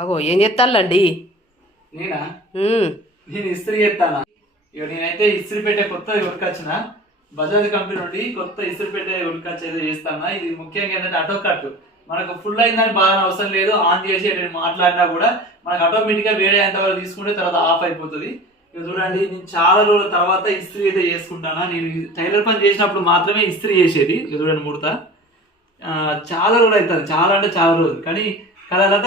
అగో ఏం చేస్తాళ్ళండి నేనా? నేను ఇస్త్రీ చేస్తానా? ఇక నేనైతే ఇస్త్రీ పెట్టే కొత్త ఉడకొచ్చిన. బజాజ్ కంపెనీ నుండి కొత్త ఇస్త్రీ పెట్టే ఉడకొచ్చి అయితే చేస్తానా? ఇది ముఖ్యంగా ఏంటంటే ఆటో కట్ మనకు ఫుల్ అయిందని బాగా అవసరం లేదు. ఆన్ చేసి మాట్లాడినా కూడా మనకు ఆటోమేటిక్గా వేడే అయ్యేంత వరకు తీసుకుంటే తర్వాత ఆఫ్ అయిపోతుంది. ఇక చూడండి నేను చాలా రోజుల తర్వాత ఇస్త్రీ అయితే చేసుకుంటానా? నేను టైలర్ పని చేసినప్పుడు మాత్రమే ఇస్త్రీ చేసేది. ఇక చూడండి ముడత. చాలా రోజులు అవుతుంది. చాలా అంటే చాలా రోజులు. కానీ కదా లత.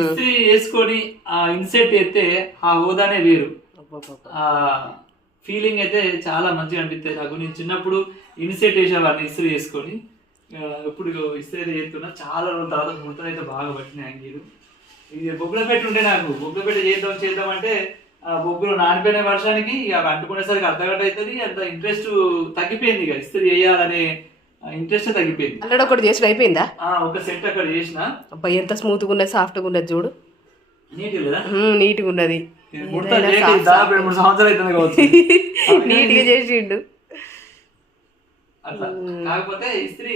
ఇస్త్రీ వేసుకొని ఆ ఇన్సెట్ ఎత్తే ఆ హోదానే వేరు. ఆ ఫీలింగ్ అయితే చాలా మంచిగా అనిపిస్తుంది. నాకు నేను చిన్నప్పుడు ఇన్సెట్ వేసేవాడిని ఇస్త్రీ చేసుకొని ఆ, ఇప్పుడు ఇస్త్రీ అయితే చేస్తున్నా. చాలా రోజుల తర్వాత ముడతలు అయితే బాగా పట్టినాయి అంగీలు. ఇది బొగ్గుల పెట్టి ఉండే నాకు. బొగ్గుల పెట్టి చేద్దాం చేద్దాం అంటే ఆ బొగ్గులు నానిపోయిన వర్షానికి. ఇక అంటుకునేసరికి అర్ధగంట అవుతుంది. అంత ఇంట్రెస్ట్ తగ్గిపోయింది ఇక. ఇస్త్రీ వేయాలనే ఇంట్రెస్ట్ తగ్గిపోయింది. ఆల్రెడీ ఒకటి చేసుడు అయిపోయిందా? ఒక సెట్ అక్కడ చేసిన. అబ్బాయి ఎంత స్మూత్గా ఉన్నది సాఫ్ట్గా ఉన్నది చూడు. నీట్ నీట్గా ఉన్నది. కావచ్చు. నీట్గా చేసిండు. అట్లా. కాకపోతే ఇస్త్రీ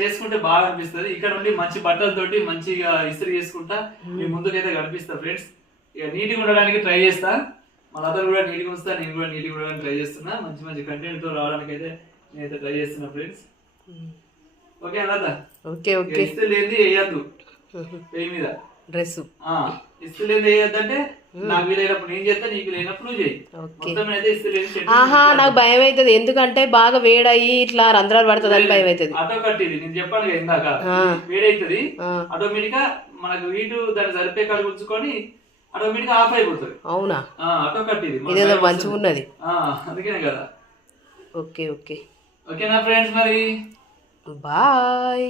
చేసుకుంటే బాగా అనిపిస్తుంది. ఇక్కడ నుండి మంచి బట్టలతోటి మంచిగా ఇస్త్రీ చేసుకుంటా మీ ముందుకైతే కనిపిస్తా ఫ్రెండ్స్. ఇక నీట్గా ఉండడానికి ట్రై చేస్తా. మన అతను కూడా నీట్గా ఉంచుతా నేను కూడా నీట్గా ఉండడానికి ట్రై చేస్తున్నా. మంచి మంచి కంటెంట్తో రావడానికి అయితే నేనైతే ట్రై చేస్తున్నా ఫ్రెండ్స్ ఓకే అన్నదా ఓకే ఓకే ఇస్త్రీ లేనిది వేయద్దు. పేరు మీద. డ్రెస్ ఆ, ఇస్త్రీ లేనిది వేయద్దు అంటే నాకు వీలైనప్పుడు నేను చేస్తా నీకు లేనప్పుడు నువ్వు చేయి. మొత్తం అయితే షర్ట్ ఆహా నాకు భయం అవుతుంది ఎందుకంటే బాగా వేడయి ఇట్లా రంధ్రాలు పడుతుంది అని భయం అవుతుంది ఆటో కట్ ఇది నేను చెప్పాను కదా ఇందాక. వేడైతుంది. ఆటోమేటిక్గా మనకు హీటు దాన్ని సరిపోయే కాడ ఉంచుకొని ఆటోమేటిక్ ఆఫ్ అయిపోతుంది. అవునా? ఆటో కట్ ఇది మన ఇదేదో మంచిగా ఉన్నది అందుకనే కదా. ఓకే ఓకే ఓకేనా ఫ్రెండ్స్ మరి బాయ్